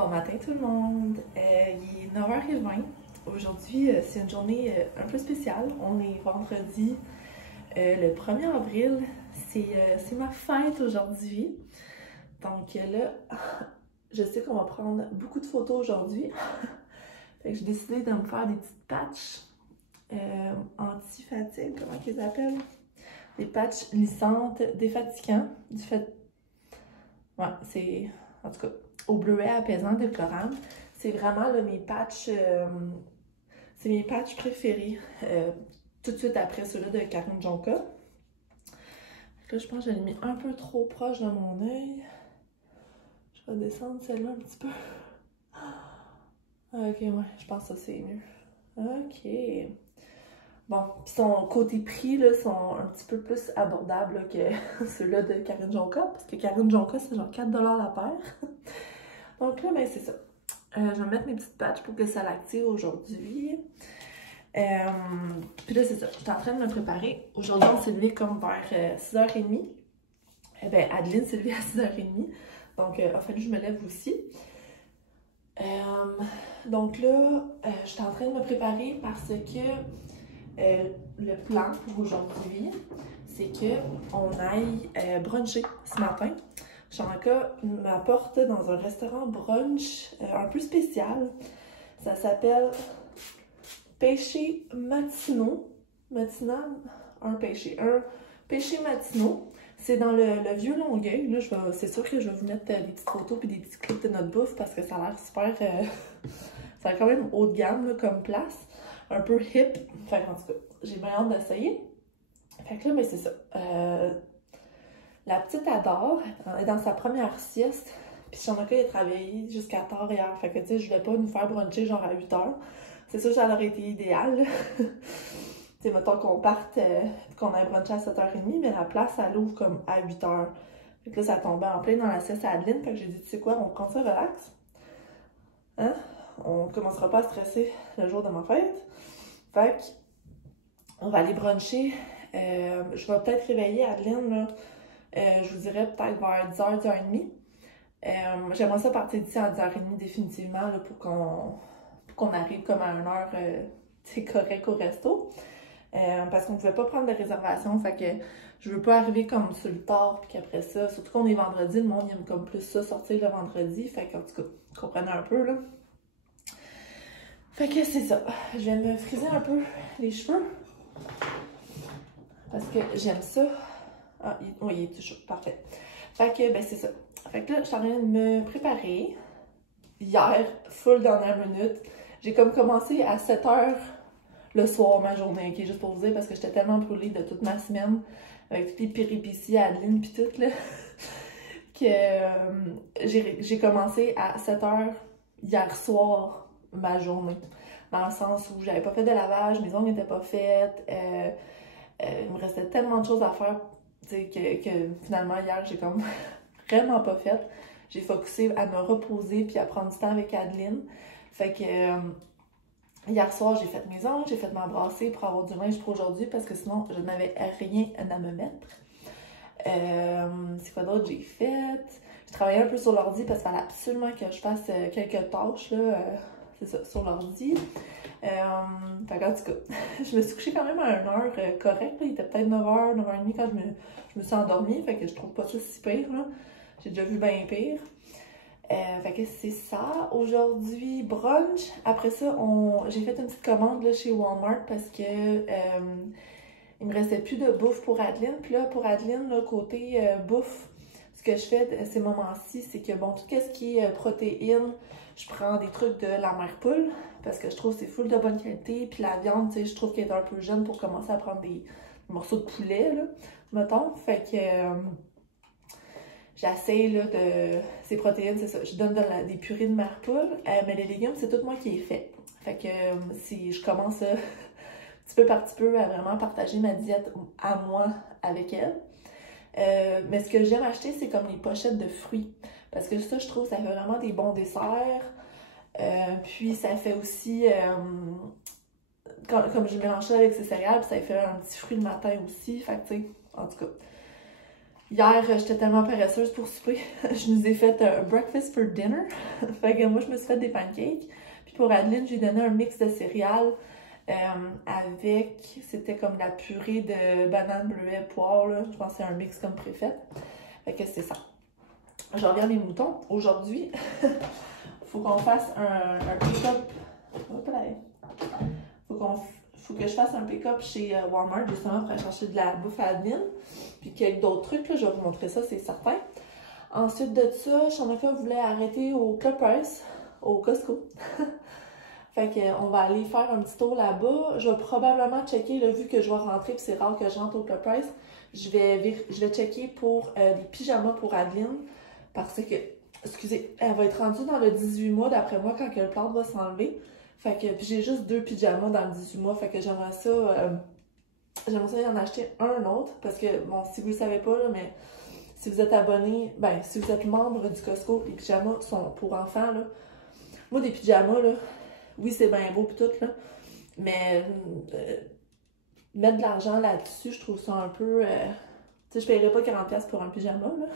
Bon matin tout le monde, il est 9h20. Aujourd'hui, c'est une journée un peu spéciale. On est vendredi le 1er avril. C'est ma fête aujourd'hui. Donc là, je sais qu'on va prendre beaucoup de photos aujourd'hui. Fait que j'ai décidé de me faire des petites patchs anti-fatigue, comment qu'ils appellent? Des patchs lissantes, défatigants. Ouais, c'est en tout cas au bleuet apaisant de Chlorane. C'est vraiment là, c'est mes patchs préférés. Tout de suite après ceux-là de Karine Jonka. Là, je pense que je l'ai mis un peu trop proche de mon œil. Je vais descendre celle-là un petit peu. Ok, ouais, je pense que ça c'est mieux. Ok. Bon, puis son côté prix, là, sont un petit peu plus abordables là, que ceux-là de Karine Jonka, parce que Karine Jonka, c'est genre 4$ la paire. Donc là, ben c'est ça. Je vais mettre mes petites patchs pour que ça l'active aujourd'hui. Puis là, c'est ça. Je suis en train de me préparer. Aujourd'hui, on s'est levé comme vers 6h30. Ben, Adeline s'est levée à 6h30. Donc, il a fallu que je me lève aussi. Donc là, je suis en train de me préparer parce que le plan pour aujourd'hui, c'est qu'on aille bruncher ce matin. Chanka m'apporte dans un restaurant brunch un peu spécial. Ça s'appelle Péché Matinot. Matinal? Un péché matinot. C'est dans le vieux Longueuil. Là, c'est sûr que je vais vous mettre des petites photos et des petits clips de notre bouffe parce que ça a l'air super... ça a l'air quand même haut de gamme là, comme place. Un peu hip. Enfin, en tout cas, j'ai bien hâte d'essayer. Fait que là, mais c'est ça. La petite adore, elle est dans sa première sieste, puis Chanka a travaillé jusqu'à tard hier. Fait que tu sais, je voulais pas nous faire bruncher genre à 8h. C'est sûr que ça aurait été idéal. Tu sais, mettons qu'on parte, qu'on ait brunché à 7h30, mais la place, elle ouvre comme à 8h. Fait que là, ça tombait en plein dans la sieste à Adeline. Fait que j'ai dit, tu sais quoi, on prend ça relax. Hein? On commencera pas à stresser le jour de ma fête. Fait que, on va aller bruncher. Je vais peut-être réveiller Adeline, là. Je vous dirais peut-être vers 10h, 10h30. J'aimerais ça partir d'ici à 10h30 définitivement là, pour qu'on arrive comme à 1h correct au resto. Parce qu'on ne pouvait pas prendre de réservation, fait que je veux pas arriver comme sur le tard, puis qu'après ça, surtout qu'on est vendredi, le monde aime comme plus ça sortir le vendredi, fait qu'en tout cas, vous comprenez un peu là. Fait que c'est ça, je vais me friser un peu les cheveux, parce que j'aime ça. Ah, oui, il est toujours parfait. Fait que, ben c'est ça. Fait que là, je suis en train de me préparer. Hier, full dernière minute, j'ai comme commencé à 7h le soir ma journée, ok? Juste pour vous dire, parce que j'étais tellement brûlée de toute ma semaine, avec toutes les péripéties à Adeline pis tout, là, que j'ai commencé à 7h hier soir ma journée. Dans le sens où j'avais pas fait de lavage, mes ongles n'étaient pas faites, il me restait tellement de choses à faire. Que finalement hier j'ai comme vraiment pas fait. J'ai focusé à me reposer puis à prendre du temps avec Adeline. Fait que hier soir j'ai fait mes ongles, j'ai fait m'embrasser pour avoir du linge pour aujourd'hui parce que sinon je n'avais rien à me mettre. C'est quoi d'autre j'ai fait? J'ai travaillé un peu sur l'ordi parce qu'il fallait absolument que je fasse quelques tâches là, c'est ça, sur l'ordi. Fait qu'en tout cas, je me suis couchée quand même à une heure correcte. Là. Il était peut-être 9h, 9h30 quand je me suis endormie. Fait que je trouve pas ça si pire. J'ai déjà vu bien pire. Fait que c'est ça. Aujourd'hui, brunch. Après ça, j'ai fait une petite commande là, chez Walmart parce que il me restait plus de bouffe pour Adeline. Puis là, pour Adeline, là, côté bouffe, ce que je fais ces moments-ci, c'est que bon, tout ce qui est protéines, je prends des trucs de la mère poule parce que je trouve que c'est full de bonne qualité. Puis la viande, tu sais, je trouve qu'elle est un peu jeune pour commencer à prendre des morceaux de poulet, là, mettons. Fait que j'essaie là de... Ces protéines, c'est ça. Je donne des purées de mère poule, mais les légumes, c'est tout moi qui ai fait. Fait que si je commence petit peu par petit peu à vraiment partager ma diète à moi avec elle. Mais ce que j'aime acheter, c'est comme les pochettes de fruits. Parce que ça, je trouve, ça fait vraiment des bons desserts. Puis ça fait aussi, comme je mélange ça avec ses céréales, puis ça fait un petit fruit le matin aussi. Fait que, tu sais, en tout cas. Hier, j'étais tellement paresseuse pour souper. Je nous ai fait un breakfast for dinner. Fait que moi, je me suis fait des pancakes. Puis pour Adeline, j'ai donné un mix de céréales avec... C'était comme la purée de banane, bleuet, poire, là. Je pense que c'est un mix comme préfet. Fait que c'est ça. Je reviens mes moutons. Aujourd'hui, faut qu'on fasse un pick-up. Hop là. Faut que je fasse un pick-up chez Walmart, justement, pour aller chercher de la bouffe à Adeline. Puis quelques d'autres trucs, là, je vais vous montrer ça, c'est certain. Ensuite de ça, Shanaka voulait arrêter au Club Price, au Costco. Fait qu'on va aller faire un petit tour là-bas. Je vais probablement checker, là, vu que je vais rentrer, puis c'est rare que je rentre au Club Price. Je vais checker pour des pyjamas pour Adeline. Parce que, excusez, elle va être rendue dans le 18 mois, d'après moi, quand que le plâtre va s'enlever. Fait que, puis j'ai juste 2 pyjamas dans le 18 mois, fait que j'aimerais ça y en acheter un autre, parce que, bon, si vous le savez pas, là, mais si vous êtes abonné, ben, si vous êtes membre du Costco, les pyjamas sont pour enfants, là. Moi, des pyjamas, là, oui, c'est bien beau pis tout, là, mais mettre de l'argent là-dessus, je trouve ça un peu... tu sais, je paierais pas 40$ pour un pyjama, là.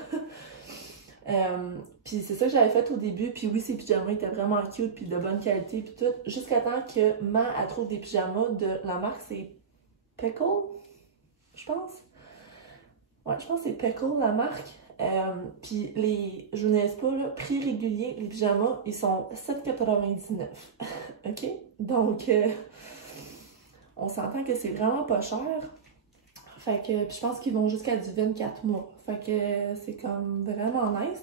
Puis c'est ça que j'avais fait au début, puis oui, ces pyjamas étaient vraiment cute, puis de bonne qualité, puis tout, jusqu'à temps que Ma, elle trouve des pyjamas de la marque, c'est Pickle, je pense. Ouais, je pense que c'est Pickle, la marque. Puis je vous niaise pas, là, prix régulier, les pyjamas, ils sont 7,99$. OK? Donc, on s'entend que c'est vraiment pas cher. Fait que, puis je pense qu'ils vont jusqu'à du 24 mois. Fait que c'est comme vraiment nice.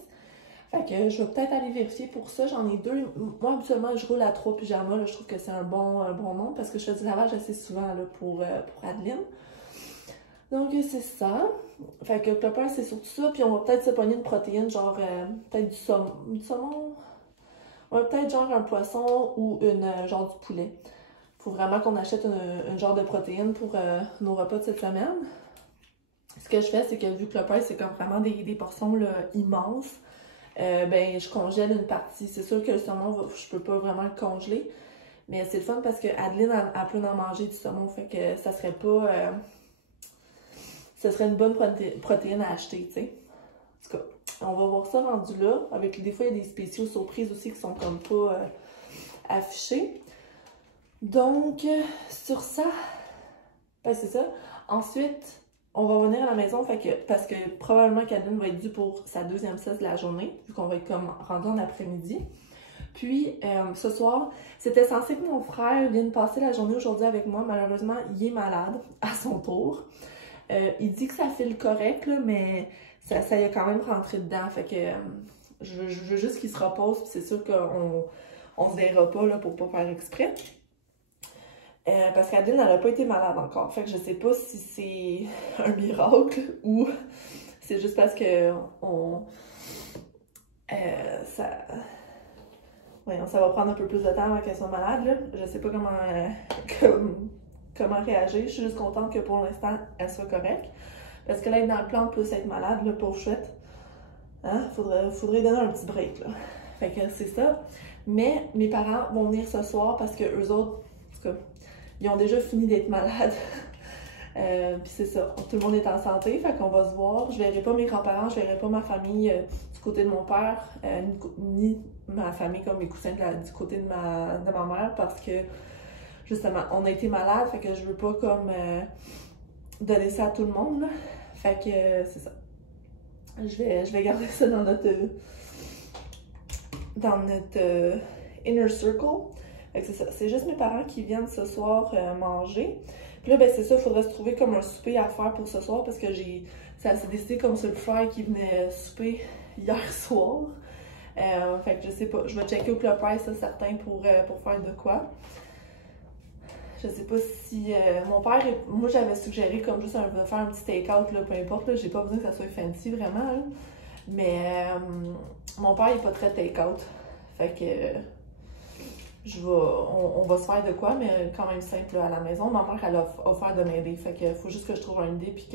Fait que je vais peut-être aller vérifier pour ça. J'en ai 2. Moi, habituellement, je roule à 3 pyjamas. Là. Je trouve que c'est un bon nombre parce que je fais du lavage assez souvent là, pour Adeline. Donc, c'est ça. Fait que le Clopper, c'est surtout ça. Puis on va peut-être se pogner une protéine, genre peut-être du saumon. Ouais, peut-être genre un poisson ou genre du poulet. Faut vraiment qu'on achète un genre de protéines pour nos repas de cette semaine. Ce que je fais, c'est que vu que le pain, c'est comme vraiment des portions là, immenses, ben je congèle une partie. C'est sûr que le saumon, je peux pas vraiment le congeler. Mais c'est le fun parce que Adeline, elle peut en manger du saumon. Fait que ça serait pas... ça serait une bonne protéine à acheter, tu sais. En tout cas, on va voir ça rendu là. Avec des fois, il y a des spéciaux surprises aussi qui sont comme pas affichés. Donc, sur ça, ben c'est ça. Ensuite, on va revenir à la maison parce que probablement qu'Adeline va être due pour sa 2e sieste de la journée, vu qu'on va être comme rendu en après-midi. Puis, ce soir, c'était censé que mon frère vienne passer la journée aujourd'hui avec moi. Malheureusement, il est malade à son tour. Il dit que ça file correct, là, mais ça y a quand même rentré dedans. Fait que je veux juste qu'il se repose, puis c'est sûr qu'on se verra pas là, pour pas faire exprès. Parce qu'Adeline, elle n'a pas été malade encore. Fait que je sais pas si c'est un miracle ou c'est juste parce que ça va prendre un peu plus de temps avant qu'elle soit malade. Là. Je sais pas comment réagir. Je suis juste contente que pour l'instant, elle soit correcte. Parce que là, être dans le plan plus être malade, là, pauvre chouette. Hein? Faudrait donner un petit break, là. Fait que c'est ça. Mais mes parents vont venir ce soir parce que eux autres, en tout cas, ils ont déjà fini d'être malades. Puis c'est ça, tout le monde est en santé, fait qu'on va se voir. Je verrai pas mes grands-parents, je verrai pas ma famille du côté de mon père, ni ma famille comme mes cousins du côté de ma mère, parce que justement, on a été malades, fait que je veux pas comme donner ça à tout le monde, là. Fait que c'est ça. Je vais garder ça dans notre inner circle. Fait que c'est ça. C'est juste mes parents qui viennent ce soir manger. Puis là, ben c'est ça, il faudrait se trouver comme un souper à faire pour ce soir parce que ça s'est décidé comme sur le frère qui venait souper hier soir. Fait que je sais pas, je vais checker au Club Price, ça, certain, pour faire de quoi. Je sais pas si... mon père, moi j'avais suggéré comme juste de faire un petit take-out, là, peu importe, là, j'ai pas besoin que ça soit fancy vraiment, là. Mais mon père il est pas très take-out. Fait que... on va se faire de quoi, mais quand même simple là, à la maison. Ma mère, elle a offert de m'aider. Fait que faut juste que je trouve une idée puis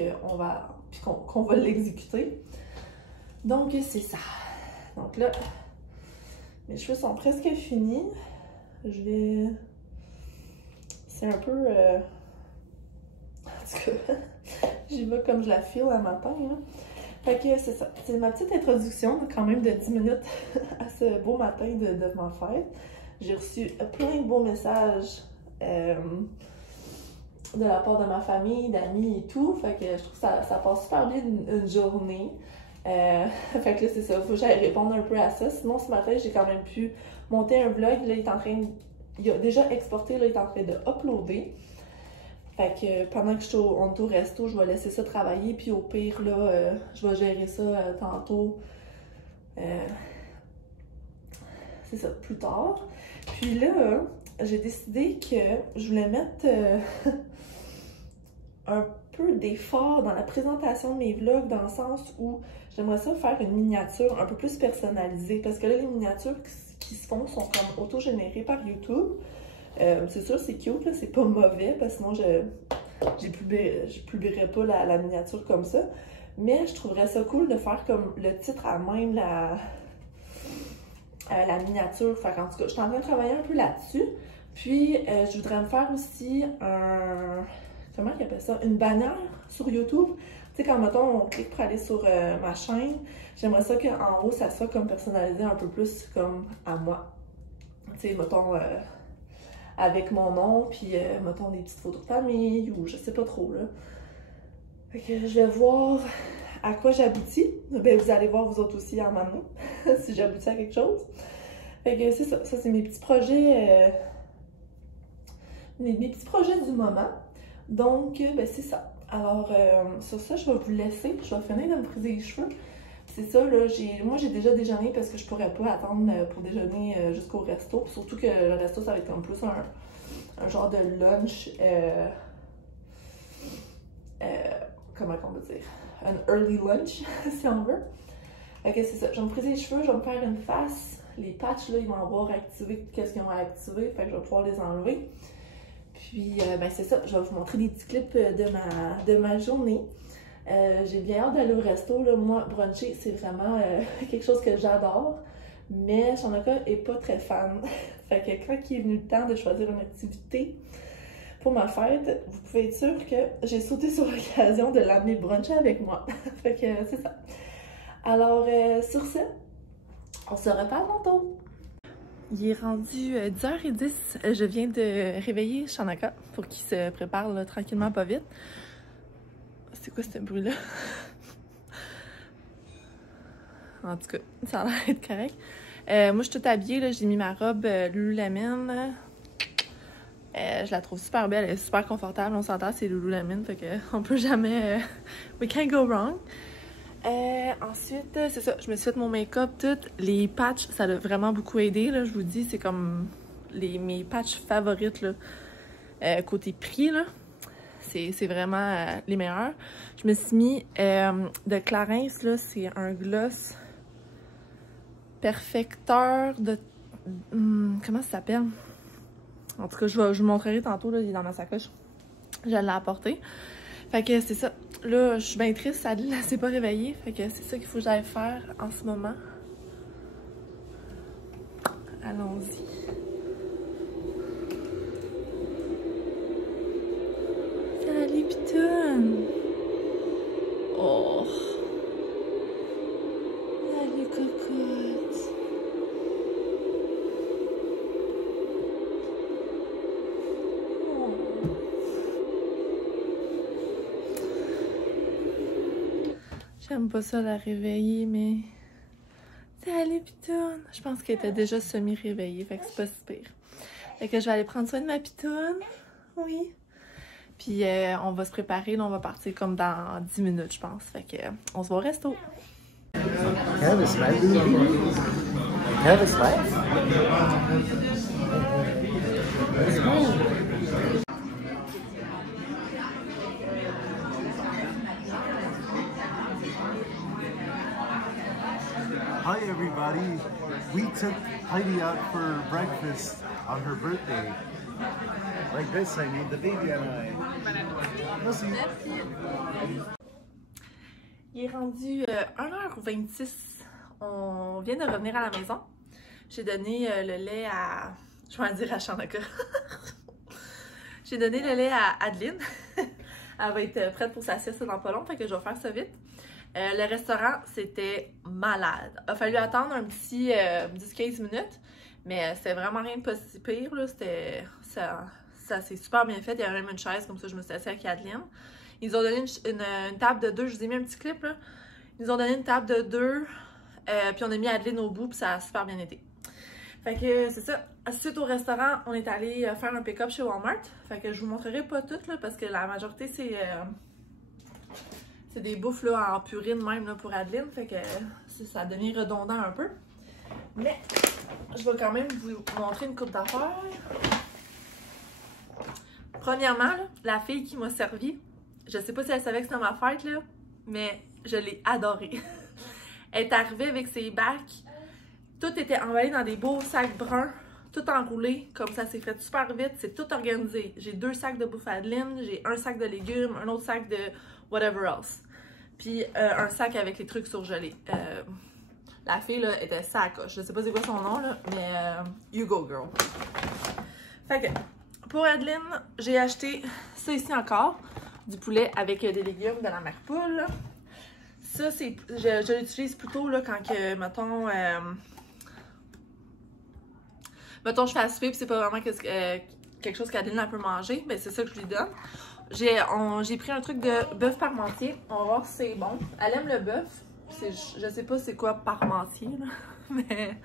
qu'on va l'exécuter. Donc, c'est ça. Donc là, mes cheveux sont presque finis. C'est un peu... En tout cas, j'y vais comme je la file à matin. Hein. Fait que c'est ça. C'est ma petite introduction, quand même de 10 minutes à ce beau matin de ma fête. J'ai reçu plein de beaux messages de la part de ma famille, d'amis et tout. Fait que je trouve que ça passe super bien une journée. Fait que là, c'est ça. Faut que j'aille répondre un peu à ça. Sinon, ce matin, j'ai quand même pu monter un vlog. Là, il a déjà exporté, là, il est en train de uploader. Fait que pendant que je suis on est au resto, je vais laisser ça travailler. Puis au pire, là, je vais gérer ça tantôt. C'est ça, plus tard. Puis là, j'ai décidé que je voulais mettre un peu d'effort dans la présentation de mes vlogs, dans le sens où j'aimerais ça faire une miniature un peu plus personnalisée. Parce que là, les miniatures qui se font sont comme auto-générées par YouTube. C'est sûr, c'est cute, là, c'est pas mauvais, parce que sinon je publierais pas la miniature comme ça. Mais je trouverais ça cool de faire comme le titre à même la miniature. Fait en tout cas, je suis en train de travailler un peu là-dessus. Puis, je voudrais me faire aussi comment ils appellent ça? Une bannière sur YouTube. Tu sais, quand, mettons, on clique pour aller sur ma chaîne, j'aimerais ça qu'en haut, ça soit comme personnalisé un peu plus comme à moi. Tu sais, mettons, avec mon nom, puis mettons des petites photos de famille, ou je sais pas trop, là. Fait que je vais voir à quoi j'aboutis. Ben, vous allez voir vous autres aussi en m'amener, si j'aboutis à quelque chose. Fait que c'est ça. Ça, c'est mes petits projets, mes petits projets du moment. Donc, ben, c'est ça. Alors, sur ça, je vais vous laisser. Je vais finir de me friser les cheveux. C'est ça, là, moi j'ai déjà déjeuné parce que je pourrais pas attendre pour déjeuner jusqu'au resto. Surtout que le resto, ça va être comme plus un genre de lunch, comment on peut dire, un early lunch, si on veut. Ok, c'est ça, je vais me friser les cheveux, je vais me faire une face. Les patchs, là, ils vont avoir activé qu'est-ce qu'ils ont activé, fait que je vais pouvoir les enlever. Puis, ben c'est ça, je vais vous montrer des petits clips de ma journée. J'ai bien hâte d'aller au resto, là. Moi, bruncher, c'est vraiment quelque chose que j'adore. Mais Shanaka est pas très fan. Fait que quand il est venu le temps de choisir une activité pour ma fête, vous pouvez être sûr que j'ai sauté sur l'occasion de l'amener bruncher avec moi. Fait que c'est ça. Alors, sur ce, on se reparle tantôt. Il est rendu 10h10. Je viens de réveiller Shanaka pour qu'il se prépare là, tranquillement, pas vite. C'est quoi ce bruit-là? En tout cas, ça a l'air d'être correct. Moi, je suis toute habillée, j'ai mis ma robe Lululemon. Je la trouve super belle, elle est super confortable. On s'entend, c'est Lululemon, fait qu'on peut jamais... we can't go wrong. Ensuite, c'est ça, je me suis fait mon make-up, tout. Les patchs, ça a vraiment beaucoup aidé, là, je vous dis. C'est comme mes patchs favorites, là, côté prix, là. C'est vraiment les meilleurs. Je me suis mis de Clarins, là, c'est un gloss perfecteur de... comment ça s'appelle? En tout cas, je vous montrerai tantôt, là, il est dans ma sacoche. Je l'ai apporté. Fait que c'est ça. Là, je suis bien triste, Adeline, elle s'est pas réveillée. Fait que c'est ça qu'il faut que j'aille faire en ce moment. Allons-y. Salut, pitoune! Oh! Salut, cocotte! Oh. J'aime pas ça la réveiller, mais... Salut, pitoune! Je pense qu'elle était déjà semi-réveillée, fait que c'est pas si pire. Fait que je vais aller prendre soin de ma pitoune. Oui. Puis on va se préparer, là, on va partir comme dans 10 minutes, je pense. Fait que on se voit au resto. Have a smile, have a smile. Hi everybody, we took Heidi out for breakfast on her birthday. Like this, I mean, the baby and I. Merci. Il est rendu 1h26. On vient de revenir à la maison. J'ai donné le lait à... Je vais en dire à Shanaka. J'ai donné le lait à Adeline. Elle va être prête pour sa sieste dans pas long, fait que je vais faire ça vite. Le restaurant, c'était malade. Il a fallu attendre un petit 10-15 minutes, mais c'était vraiment rien de pas si pire. Là. Ça s'est super bien fait. Il y avait même une chaise, comme ça je me suis assise avec Adeline. Ils nous ont donné une table de 2. Je vous ai mis un petit clip. Là. Ils nous ont donné une table de 2, puis on a mis Adeline au bout, puis ça a super bien été. Fait que c'est ça. Suite au restaurant, on est allé faire un pick-up chez Walmart. Fait que je vous montrerai pas toutes, là, parce que la majorité, c'est des bouffes là, en purine même là, pour Adeline. Fait que ça devient redondant un peu. Mais je vais quand même vous montrer une coupe d'affaires. Premièrement, là, la fille qui m'a servi, je sais pas si elle savait que c'était ma fête, là, mais je l'ai adorée. Elle est arrivée avec ses bacs. Tout était emballé dans des beaux sacs bruns, tout enroulé, comme ça s'est fait super vite, c'est tout organisé. J'ai 2 sacs de bouffe à Adeline, j'ai un sac de légumes, un autre sac de whatever else. Puis un sac avec les trucs surgelés. La fille là était sacoche, je sais pas c'est quoi son nom là, mais you go girl. Fait que pour Adeline, j'ai acheté ça ici encore, du poulet avec des légumes de la mère poule. Ça, je l'utilise plutôt là, quand que, mettons, je fais à souper et c'est pas vraiment quelque chose qu'Adeline peut manger, mais c'est ça que je lui donne. J'ai pris un truc de bœuf parmentier. On va voir si c'est bon. Elle aime le bœuf. Je sais pas c'est quoi parmentier, là, mais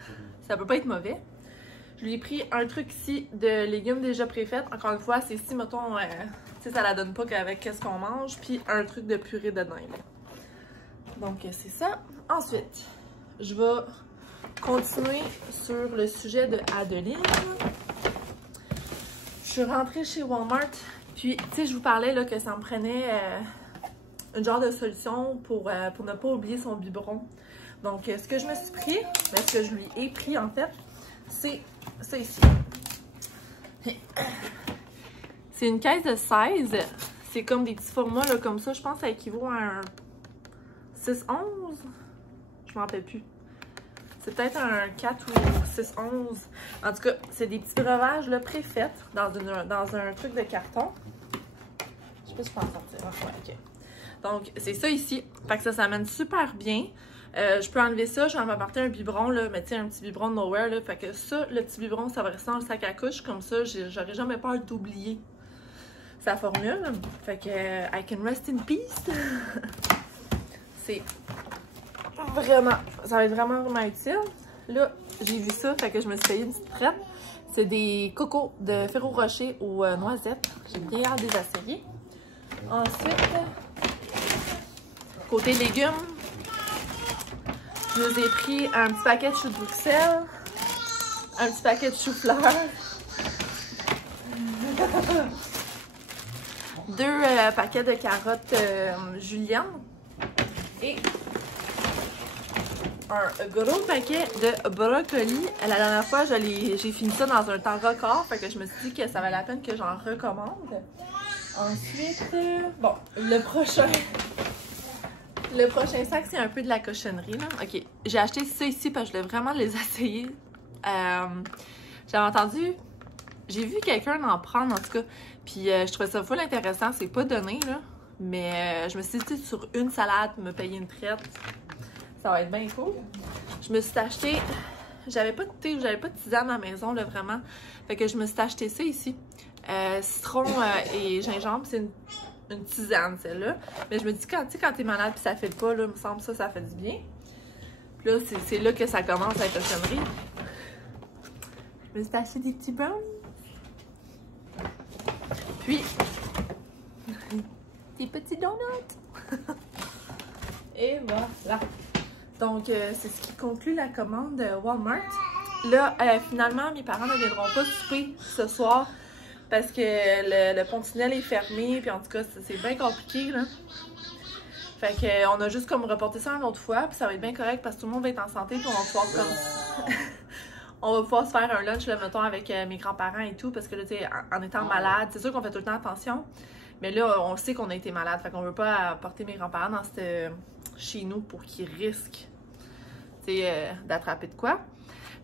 ça peut pas être mauvais. Je lui ai pris un truc ici de légumes déjà préfaits. Encore une fois, c'est ici, mettons, tu sais, ça la donne pas qu'avec qu'est-ce qu'on mange. Puis un truc de purée de dinde. Donc, c'est ça. Ensuite, je vais continuer sur le sujet de Adeline. Je suis rentrée chez Walmart, puis, tu sais, je vous parlais là, que ça me prenait une genre de solution pour ne pas oublier son biberon. Donc, ce que je me suis pris, mais ce que je lui ai pris, en fait, c'est ça ici. C'est une caisse de 16. C'est comme des petits formats, là, comme ça. Je pense que ça équivaut à un 6-11. Je m'en rappelle plus. C'est peut-être un 4 ou 6-11. En tout cas, c'est des petits breuvages là, préfaits dans un truc de carton. Je sais pas si je peux en sortir. Ouais, ok. Donc, c'est ça ici. Fait que ça s'amène super bien. Je peux enlever ça. Je vais m'apporter un biberon, là, mais tu sais, un petit biberon de nowhere. Là. Fait que ça, le petit biberon, ça va rester dans le sac à couche. Comme ça, j'aurais jamais peur d'oublier sa formule. Fait que I can rest in peace. C'est vraiment, ça va être vraiment utile. Là, j'ai vu ça, fait que je me suis payé une petite prête. C'est des cocos de Ferrero Rocher aux noisettes. J'ai bien hâte de les essayer. Ensuite, côté légumes, je vous ai pris un petit paquet de choux de Bruxelles, un petit paquet de choux-fleurs, 2 paquets de carottes julienne et un gros paquet de brocoli. La dernière fois, j'ai fini ça dans un temps record, fait que je me suis dit que ça valait la peine que j'en recommande. Ensuite, bon, le prochain sac, c'est un peu de la cochonnerie, là. Ok, j'ai acheté ça ici parce que je voulais vraiment les essayer. J'avais entendu, j'ai vu quelqu'un en prendre, en tout cas, puis je trouvais ça full intéressant. C'est pas donné, là, mais je me suis dit, sur une salade, me payer une traite, ça va être bien cool. Je me suis acheté, j'avais pas de thé, j'avais pas de tisane à la maison, là, vraiment. Fait que je me suis acheté ça ici. Citron et gingembre, c'est une tisane, celle-là. Mais je me dis, quand t'es malade puis ça fait pas, là, il me semble ça fait du bien. Puis là, c'est là que ça commence à être cochonnerie. Je me suis acheté des petits brownies. Puis, des petits donuts. Et voilà. Donc, c'est ce qui conclut la commande de Walmart. Là, finalement, mes parents ne viendront pas souper ce soir parce que le pont-tunnel est fermé. Puis en tout cas, c'est bien compliqué, là. Fait qu'on a juste comme reporté ça une autre fois. Puis ça va être bien correct parce que tout le monde va être en santé. Puis on va pouvoir comme... on va pouvoir se faire un lunch, là, mettons, avec mes grands-parents et tout. Parce que là, tu sais, en étant malade, c'est sûr qu'on fait tout le temps attention. Mais là, on sait qu'on a été malade. Fait qu'on veut pas apporter mes grands-parents dans chez nous pour qu'ils risquent d'attraper de quoi.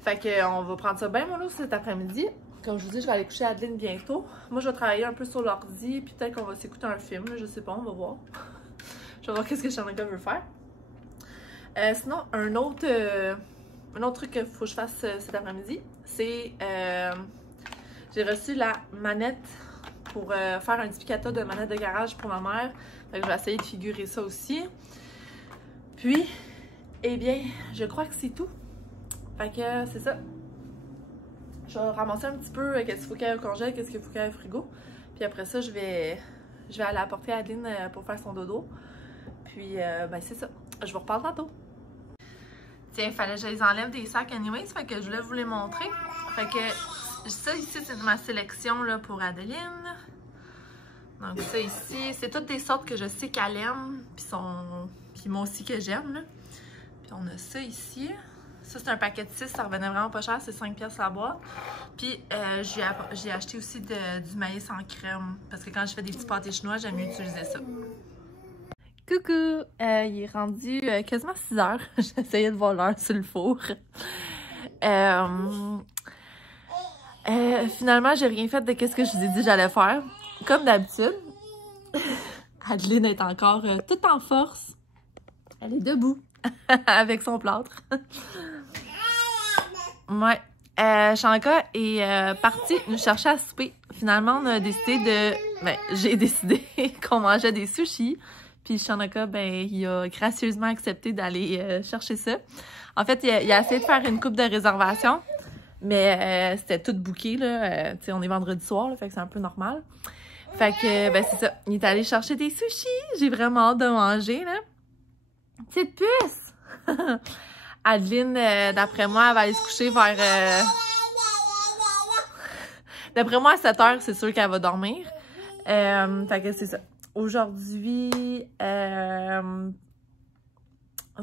Fait qu'on va prendre ça bien mollo cet après-midi. Comme je vous dis, je vais aller coucher Adeline bientôt. Moi, je vais travailler un peu sur l'ordi, puis peut-être qu'on va s'écouter un film, là, je sais pas, on va voir. Je vais voir qu'est-ce que Shanika veut faire. Sinon, un autre truc qu'il faut que je fasse cet après-midi, c'est j'ai reçu la manette pour faire un duplicata de manette de garage pour ma mère. Fait que je vais essayer de figurer ça aussi. Puis, eh bien, je crois que c'est tout. Fait que c'est ça. Je vais ramasser un petit peu qu'est-ce qu'il faut qu'il y ait au congèle, qu'est-ce qu'il faut qu'il y ait au frigo. Puis après ça, je vais aller apporter à Adeline pour faire son dodo. Puis, ben c'est ça. Je vous reparle tantôt. Tiens, il fallait que je les enlève des sacs anyways, fait que je voulais vous les montrer. Fait que ça ici, c'est ma sélection là, pour Adeline. Donc ça ici, c'est toutes des sortes que je sais qu'elle aime, puis moi aussi que j'aime. Puis on a ça ici. Ça, c'est un paquet de 6, ça revenait vraiment pas cher, c'est 5$ la boîte. Puis j'ai acheté aussi du maïs en crème, parce que quand je fais des petits pâtés chinois, j'aime mieux utiliser ça. Coucou! Il est rendu quasiment 6 heures. J'essayais de voir l'heure sur le four. Finalement, j'ai rien fait de ce que je vous ai dit que j'allais faire. Comme d'habitude, Adeline est encore toute en force. Elle est debout avec son plâtre. Ouais. Shanka est partie nous chercher à souper. Finalement, on a décidé de... Ben, j'ai décidé qu'on mangeait des sushis. Puis Shanka, ben, il a gracieusement accepté d'aller chercher ça. En fait, il a essayé de faire une coupe de réservation, mais c'était tout booké, là. Tu sais, on est vendredi soir, là, fait que c'est un peu normal. Fait que, ben, c'est ça. Il est allé chercher des sushis. J'ai vraiment hâte de manger, là. Petite puce! Adeline, d'après moi, elle va aller se coucher vers... D'après moi, à 7 heures, c'est sûr qu'elle va dormir. Fait que c'est ça. Aujourd'hui, est-ce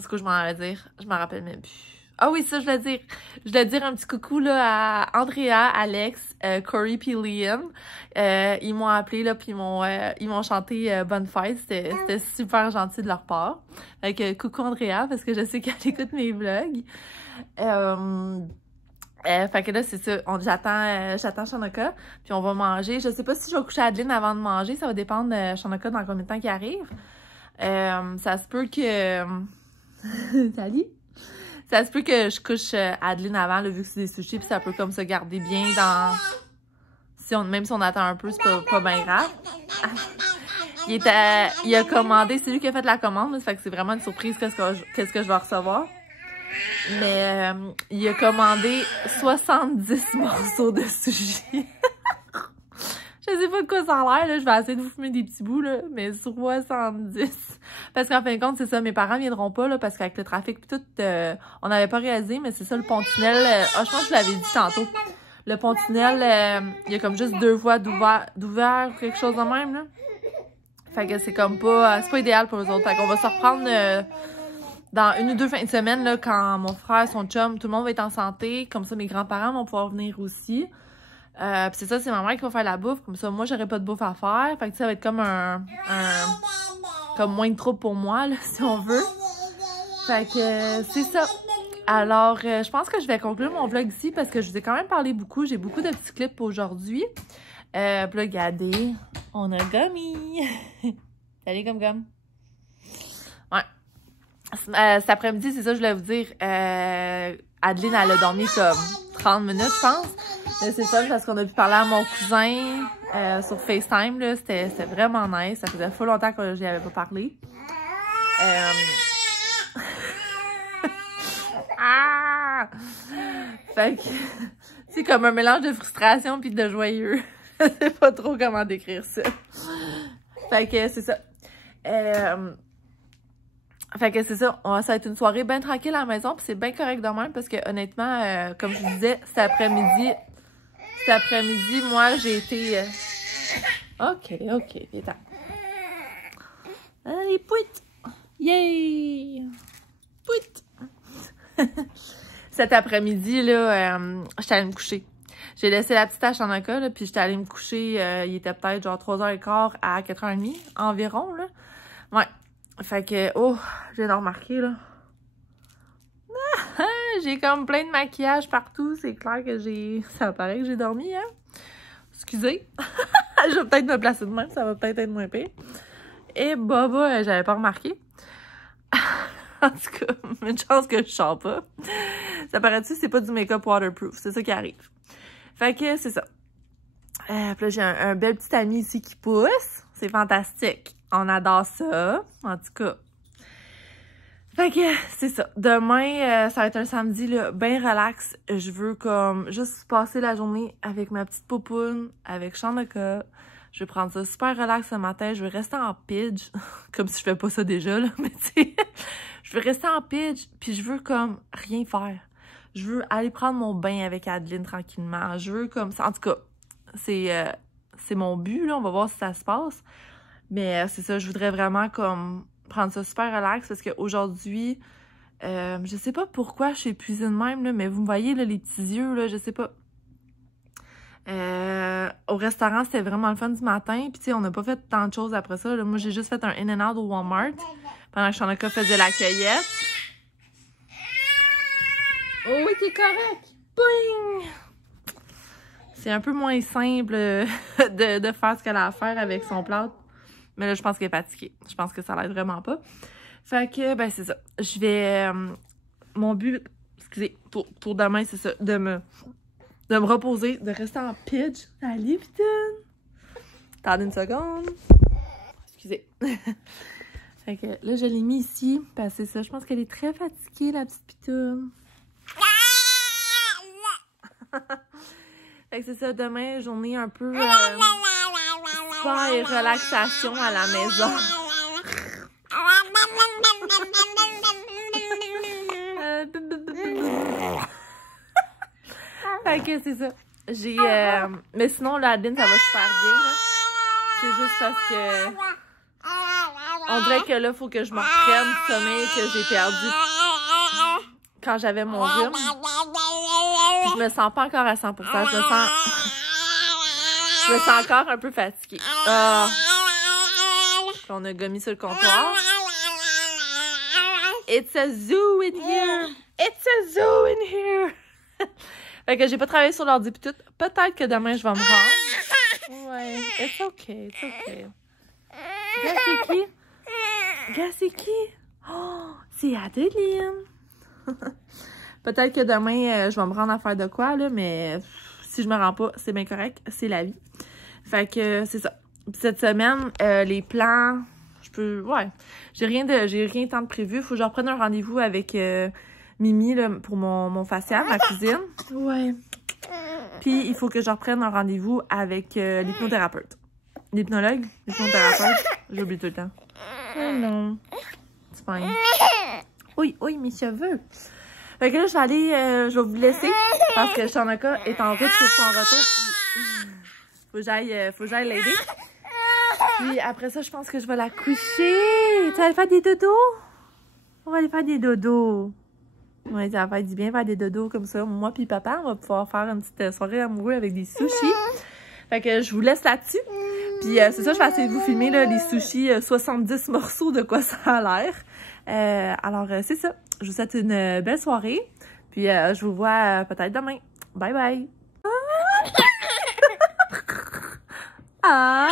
que je m'en avais dire? Je m'en rappelle même plus. Ah oui, ça, je voulais dire. Je voulais dire un petit coucou là, à Andrea, Alex, Corey puis Liam. Ils m'ont appelé, là, puis ils m'ont chanté Bonne fête. C'était super gentil de leur part. Fait que coucou Andrea, parce que je sais qu'elle écoute mes vlogs. Fait que là, c'est ça. J'attends Shanka, puis on va manger. Je sais pas si je vais coucher Adeline avant de manger. Ça va dépendre de Shanka dans combien de temps qu'il arrive. Ça se peut que... Salut! Ça se peut que je couche Adeline avant, là, vu que c'est des sushis, puis ça peut comme se garder bien dans... Même si on attend un peu, c'est pas bien grave. Il a commandé, c'est lui qui a fait la commande, là, ça fait que c'est vraiment une surprise qu'est-ce que je vais recevoir. Mais il a commandé 70 morceaux de sushi. Je sais pas de quoi ça a l'air, là. Je vais essayer de vous fumer des petits bouts, là. Mais 70. Parce qu'en fin de compte, c'est ça. Mes parents viendront pas, là. Parce qu'avec le trafic pis tout, on n'avait pas réalisé. Mais c'est ça, le pont-tunnel. Je pense que je l'avais dit tantôt. Le pont-tunnel, il y a comme juste 2 voies d'ouvert, quelque chose de même, là. Fait que c'est comme pas... c'est pas idéal pour eux autres. Fait qu'on va se reprendre... dans 1 ou 2 fins de semaine, là, quand mon frère, son chum, tout le monde va être en santé, comme ça mes grands-parents vont pouvoir venir aussi. Puis c'est ça, c'est ma mère qui va faire la bouffe, comme ça moi j'aurai pas de bouffe à faire. Fait que ça va être comme comme moins de trouble pour moi, là, si on veut. Fait que c'est ça. Alors, je pense que je vais conclure mon vlog ici parce que je vous ai quand même parlé beaucoup. J'ai beaucoup de petits clips aujourd'hui. Puis là, regardez, on a Gummy. Salut, Gum. Ouais. Cet après-midi, c'est ça que je voulais vous dire. Adeline, elle a dormi comme 30 minutes, je pense. Mais c'est ça, parce qu'on a pu parler à mon cousin sur FaceTime. Là, c'était vraiment nice. Ça faisait full longtemps que j'y avais pas parlé. Fait que c'est comme un mélange de frustration puis de joyeux. Je sais pas trop comment décrire ça. Fait que c'est ça. Fait que c'est ça, ça va être une soirée bien tranquille à la maison, puis c'est bien correct de même, parce que honnêtement, comme je vous disais, cet après-midi, moi, j'ai été... Ok, viens. Allez, pouit! Yay! Pouit! Cet après-midi, là, j'étais allée me coucher. J'ai laissé la petite à Shanka, là, puis j'étais allée me coucher, il était peut-être genre 3h15 à 4h30 environ, là. Ouais. Fait que, oh, j'ai remarqué, là. J'ai comme plein de maquillage partout. C'est clair que ça paraît que j'ai dormi, hein. Excusez. Je vais peut-être me placer de même. Ça va peut-être être moins pire. Et Baba, j'avais pas remarqué. En tout cas, une chance que je sors pas. Ça paraît-tu, c'est pas du make-up waterproof. C'est ça qui arrive. Fait que c'est ça. Puis là, j'ai un bel petit ami ici qui pousse. C'est fantastique. On adore ça. En tout cas. Fait que c'est ça. Demain, ça va être un samedi là, bien relax. Je veux comme juste passer la journée avec ma petite poupoune, avec Shanaka. Je vais prendre ça super relax ce matin. Je vais rester en pidge. Comme si je fais pas ça déjà, là. Mais tu sais, je veux rester en pidge. Puis je veux comme rien faire. Je veux aller prendre mon bain avec Adeline tranquillement. Je veux comme ça. En tout cas, c'est mon but, là. On va voir si ça se passe. Mais c'est ça, je voudrais vraiment comme prendre ça super relax parce qu'aujourd'hui, je sais pas pourquoi je suis épuisée de même, là, mais vous me voyez, là, les petits yeux, là, je sais pas. Au restaurant, c'était vraiment le fun du matin. Puis tu sais, on n'a pas fait tant de choses après ça. Là. Moi, j'ai juste fait un in-and-out au Walmart pendant que Shanaka faisait la cueillette. Oh oui, t'es correct! Boing! C'est un peu moins simple de faire ce qu'elle a à faire avec son plat. Mais là, je pense qu'elle est fatiguée. Je pense que ça l'aide vraiment pas. Fait que, ben, c'est ça. Je vais... mon but, excusez, pour demain, c'est ça, de me reposer, de rester en pitch. Allez, putain! Attendez une seconde. Excusez. Fait que là, je l'ai mis ici. Parce que c'est ça, je pense qu'elle est très fatiguée, la petite pitoune. Fait que c'est ça, demain, journée un peu spa et relaxation à la maison. Fait que c'est ça. J'ai mais sinon, la Adeline, ça va super bien, là. C'est juste parce que on dirait que là, faut que je me reprenne du sommeil que j'ai perdu quand j'avais mon rhume. Puis je me sens pas encore à 100%. Je me sens encore un peu fatiguée. Puis on a gommi sur le comptoir. It's a zoo in here! It's a zoo in here! Fait que j'ai pas travaillé sur l'ordi pis tout. Peut-être que demain, je vais me rendre. Ouais, it's okay, it's okay. Regarde, c'est qui? Regarde, c'est qui? Oh, c'est Adeline! Peut-être que demain, je vais me rendre à faire de quoi, là, mais si je me rends pas, c'est bien correct. C'est la vie. Fait que c'est ça. Puis cette semaine, les plans, je peux... Ouais, j'ai rien tant de prévu. Faut que je reprenne un rendez-vous avec Mimi là, pour mon facial, ma cousine. Ouais. Puis il faut que je reprenne un rendez-vous avec l'hypnothérapeute. L'hypnologue? L'hypnothérapeute? J'oublie tout le temps. Oh non. C'est fine. Oui, oui, mes cheveux. Fait que là, je vais vous laisser parce que Shanaka est en route pour son retour. Puis faut que j'aille l'aider. Puis après ça, je pense que je vais la coucher. Tu vas aller faire des dodos? On va aller faire des dodos. Ouais, ça va faire du bien faire des dodos comme ça. Moi puis papa, on va pouvoir faire une petite soirée amoureuse avec des sushis. Fait que je vous laisse là-dessus. Puis c'est ça, je vais essayer de vous filmer là, les sushis, 70 morceaux de quoi ça a l'air. Alors c'est ça. Je vous souhaite une belle soirée. Puis je vous vois peut-être demain. Bye bye. Ah!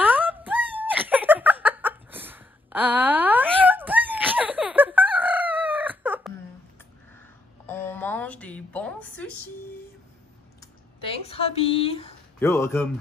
Ah! On mange des bons sushis. Thanks, hubby. You're welcome.